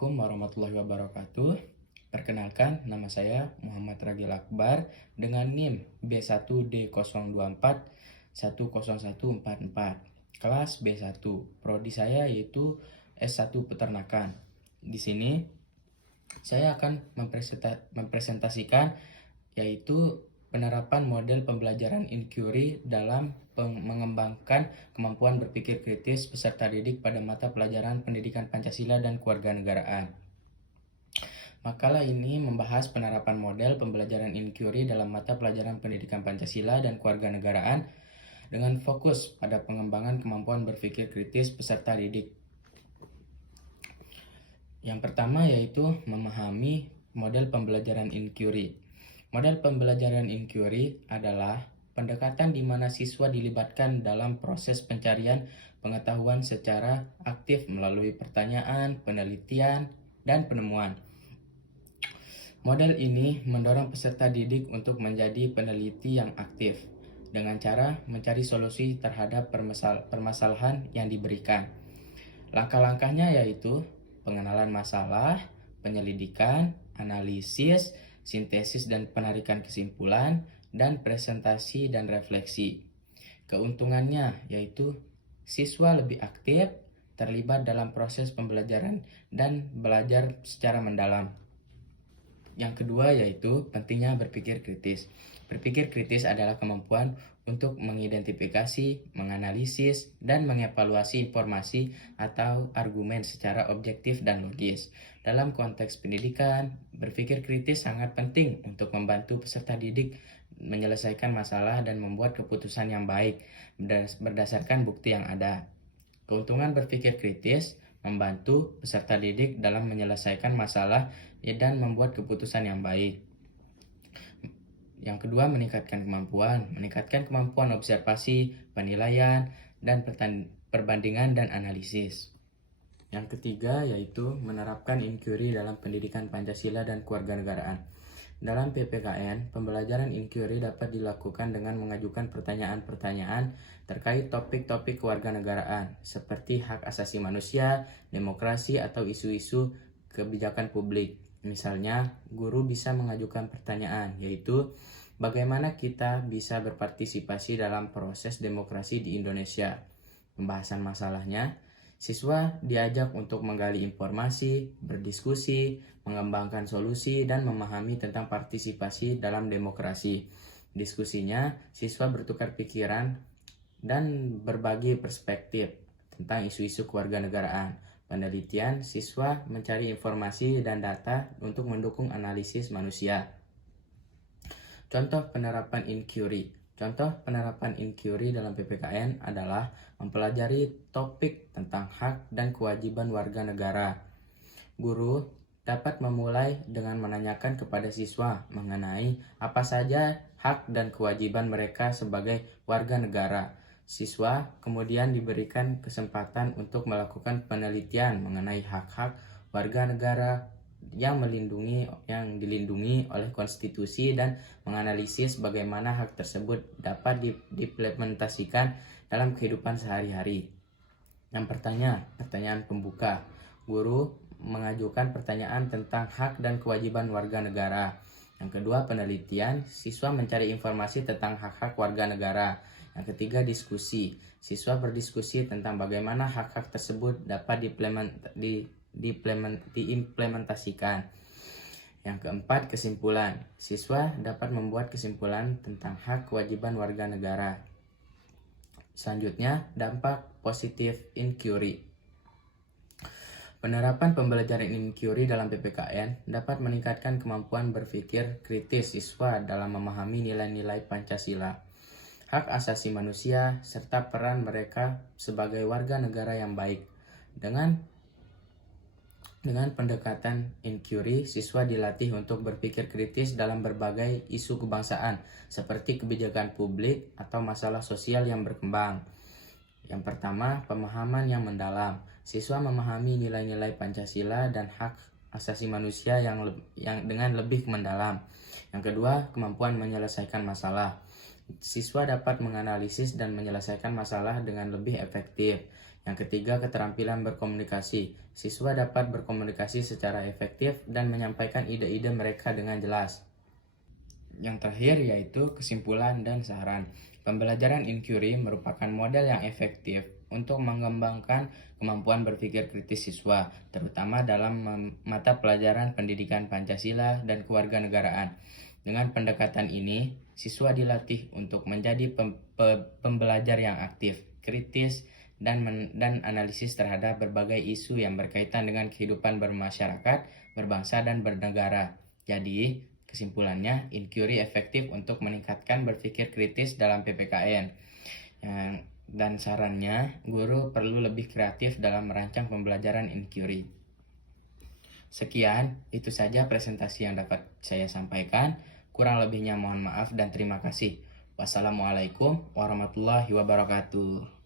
Assalamualaikum warahmatullahi wabarakatuh. Perkenalkan, nama saya Muhammad Ragil Akbar dengan NIM B1D02410144. Kelas B1. Prodi saya yaitu S1 Peternakan. Di sini saya akan mempresentasikan yaitu penerapan model pembelajaran inquiry dalam mengembangkan kemampuan berpikir kritis peserta didik pada mata pelajaran pendidikan Pancasila dan kewarganegaraan. Makalah ini membahas penerapan model pembelajaran inquiry dalam mata pelajaran pendidikan Pancasila dan kewarganegaraan dengan fokus pada pengembangan kemampuan berpikir kritis peserta didik. Yang pertama yaitu memahami model pembelajaran inquiry. Model pembelajaran inquiry adalah pendekatan di mana siswa dilibatkan dalam proses pencarian pengetahuan secara aktif melalui pertanyaan, penelitian, dan penemuan. Model ini mendorong peserta didik untuk menjadi peneliti yang aktif dengan cara mencari solusi terhadap permasalahan yang diberikan. Langkah-langkahnya yaitu pengenalan masalah, penyelidikan, analisis, sintesis dan penarikan kesimpulan, dan presentasi dan refleksi. Keuntungannya yaitu siswa lebih aktif, terlibat dalam proses pembelajaran, dan belajar secara mendalam. Yang kedua yaitu pentingnya berpikir kritis. Berpikir kritis adalah kemampuan untuk mengidentifikasi, menganalisis, dan mengevaluasi informasi atau argumen secara objektif dan logis. Dalam konteks pendidikan, berpikir kritis sangat penting untuk membantu peserta didik menyelesaikan masalah dan membuat keputusan yang baik berdasarkan bukti yang ada. Keuntungan berpikir kritis membantu peserta didik dalam menyelesaikan masalah dan membuat keputusan yang baik. Yang kedua, meningkatkan kemampuan observasi, penilaian, dan perbandingan dan analisis. Yang ketiga yaitu menerapkan inquiry dalam pendidikan Pancasila dan kewarganegaraan. Dalam PPKN, pembelajaran inquiry dapat dilakukan dengan mengajukan pertanyaan-pertanyaan terkait topik-topik kewarganegaraan seperti hak asasi manusia, demokrasi, atau isu-isu kebijakan publik. Misalnya, guru bisa mengajukan pertanyaan yaitu bagaimana kita bisa berpartisipasi dalam proses demokrasi di Indonesia. Pembahasan masalahnya, siswa diajak untuk menggali informasi, berdiskusi, mengembangkan solusi, dan memahami tentang partisipasi dalam demokrasi. Diskusinya, siswa bertukar pikiran dan berbagi perspektif tentang isu-isu kewarganegaraan. Penelitian, siswa mencari informasi dan data untuk mendukung analisis manusia. Contoh penerapan inquiry. Contoh penerapan inquiry dalam PPKN adalah mempelajari topik tentang hak dan kewajiban warga negara. Guru dapat memulai dengan menanyakan kepada siswa mengenai apa saja hak dan kewajiban mereka sebagai warga negara. Siswa kemudian diberikan kesempatan untuk melakukan penelitian mengenai hak-hak warga negara yang dilindungi oleh konstitusi dan menganalisis bagaimana hak tersebut dapat diimplementasikan dalam kehidupan sehari-hari. Yang pertanyaan pembuka. Guru mengajukan pertanyaan tentang hak dan kewajiban warga negara. Yang kedua, penelitian. Siswa mencari informasi tentang hak-hak warga negara. Yang ketiga, diskusi. Siswa berdiskusi tentang bagaimana hak-hak tersebut dapat diimplementasikan. Yang keempat, kesimpulan. Siswa dapat membuat kesimpulan tentang hak kewajiban warga negara. Selanjutnya, dampak positif inquiry. Penerapan pembelajaran inquiry dalam PPKN dapat meningkatkan kemampuan berpikir kritis siswa dalam memahami nilai-nilai Pancasila, hak asasi manusia, serta peran mereka sebagai warga negara yang baik. Dengan pendekatan inquiry, siswa dilatih untuk berpikir kritis dalam berbagai isu kebangsaan seperti kebijakan publik atau masalah sosial yang berkembang. Yang pertama, pemahaman yang mendalam. Siswa memahami nilai-nilai Pancasila dan hak asasi manusia yang dengan lebih mendalam. Yang kedua, kemampuan menyelesaikan masalah. Siswa dapat menganalisis dan menyelesaikan masalah dengan lebih efektif. Yang ketiga, keterampilan berkomunikasi. Siswa dapat berkomunikasi secara efektif dan menyampaikan ide-ide mereka dengan jelas. Yang terakhir yaitu kesimpulan dan saran. Pembelajaran inquiry merupakan model yang efektif untuk mengembangkan kemampuan berpikir kritis siswa, terutama dalam mata pelajaran pendidikan Pancasila dan kewarganegaraan. Dengan pendekatan ini, siswa dilatih untuk menjadi pembelajar yang aktif, kritis, dan analisis terhadap berbagai isu yang berkaitan dengan kehidupan bermasyarakat, berbangsa, dan bernegara. Jadi, kesimpulannya, inquiry efektif untuk meningkatkan berpikir kritis dalam PPKN. Dan sarannya, guru perlu lebih kreatif dalam merancang pembelajaran inquiry. Sekian, itu saja presentasi yang dapat saya sampaikan. Kurang lebihnya mohon maaf dan terima kasih. Wassalamualaikum warahmatullahi wabarakatuh.